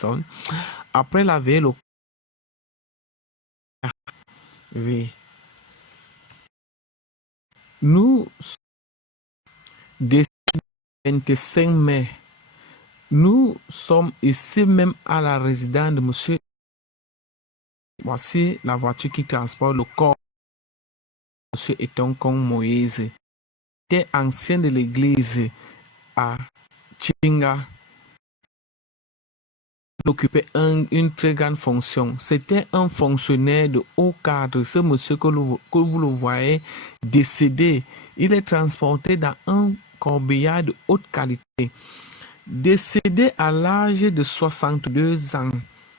Colbison. Après la veille locale, oui, nous, dès le 25 mai, nous sommes ici même à la résidence de monsieur. Voici la voiture qui transporte le corps de monsieur Etonkong Moïse. Il était ancien de l'église à Chinga. Il occupait une très grande fonction. C'était un fonctionnaire de haut cadre. Ce monsieur que vous le voyez décédé, il est transporté dans un corbillard de haute qualité. Décédé à l'âge de 62 ans,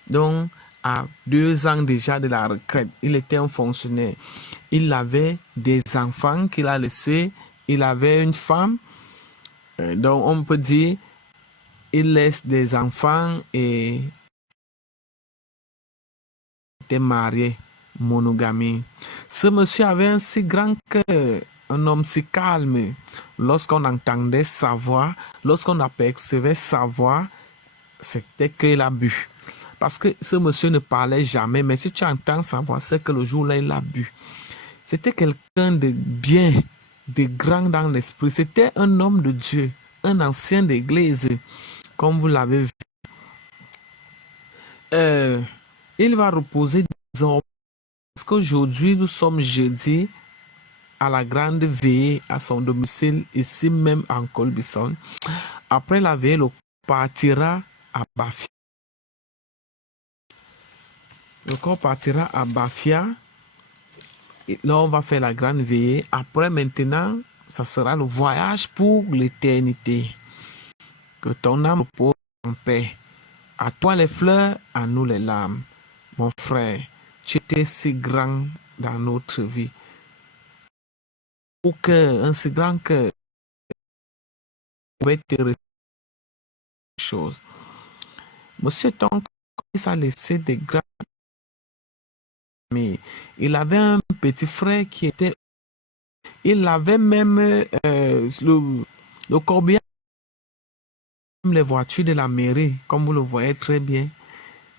donc à 2 ans déjà de la retraite. Il était un fonctionnaire. Il avait des enfants qu'il a laissés. Il avait une femme. Donc on peut dire il laisse des enfants et était marié, monogamie. Ce monsieur avait un si grand cœur, un homme si calme. Lorsqu'on entendait sa voix, lorsqu'on apercevait sa voix, c'était qu'il a bu. Parce que ce monsieur ne parlait jamais, mais si tu entends sa voix, c'est que le jour-là, il a bu. C'était quelqu'un de bien, de grand dans l'esprit. C'était un homme de Dieu, un ancien d'église, comme vous l'avez vu. Il va reposer désormais parce qu'aujourd'hui, nous sommes jeudi à la grande veillée à son domicile, ici même en Colbison. Après la veillée, le partira à Bafia. Le corps partira à Bafia. Et là, on va faire la grande veillée. Après, maintenant, ça sera le voyage pour l'éternité. Que ton âme repose en paix. À toi les fleurs, à nous les larmes. Mon frère, tu étais si grand dans notre vie. Au cœur, un si grand cœur, pouvait te rester des choses. Monsieur Tonk, il a laissé des grands amis. Il avait un petit frère qui était. Il avait même le corbillard, même les voitures de la mairie, comme vous le voyez très bien.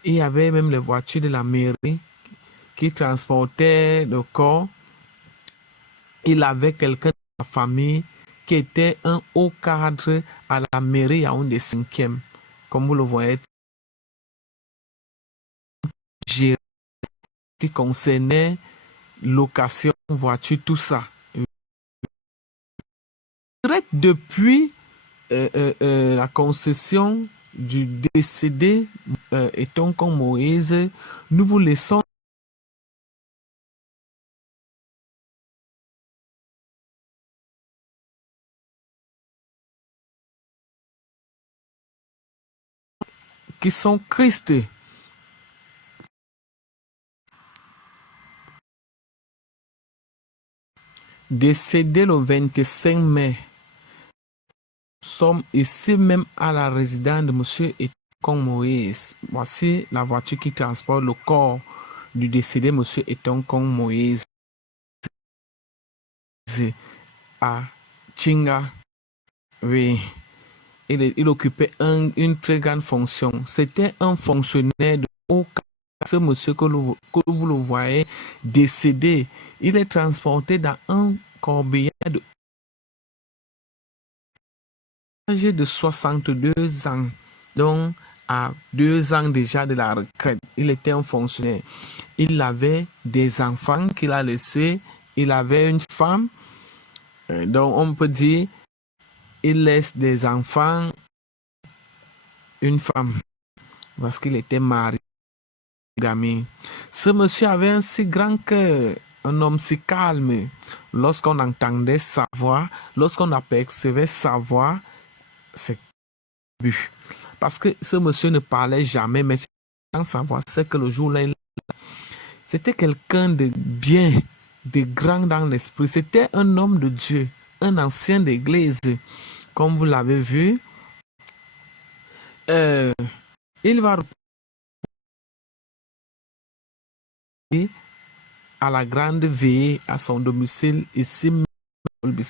Il y avait même les voitures de la mairie qui transportaient le corps. Il avait quelqu'un de la famille qui était un haut cadre à la mairie à un des 5e. Comme vous le voyez, qui concernait location, voiture, tout ça. Depuis la concession du décédé Etonkong Moïse, nous vous laissons qui sont Christ. Décédé le 25 mai. Nous sommes ici même à la résidence de monsieur Etonkong Moïse. Voici la voiture qui transporte le corps du décédé monsieur Etonkong Moïse à Chinga. Oui. Il occupait une très grande fonction. C'était un fonctionnaire de haut cadre. Ce monsieur que vous le voyez décédé, il est transporté dans un corbillard de 62 ans. Donc, à 2 ans déjà de la retraite, il était un fonctionnaire. Il avait des enfants qu'il a laissés. Il avait une femme. Donc, on peut dire, il laisse des enfants, une femme, parce qu'il était marié. Ce monsieur avait un si grand cœur, un homme si calme. Lorsqu'on entendait sa voix, lorsqu'on apercevait sa voix, c'est bu. Parce que ce monsieur ne parlait jamais, mais dans sa voix, c'est que le jour-là, c'était quelqu'un de bien, de grand dans l'esprit. C'était un homme de Dieu, un ancien d'église. Comme vous l'avez vu, il va à la grande veillée à son domicile ici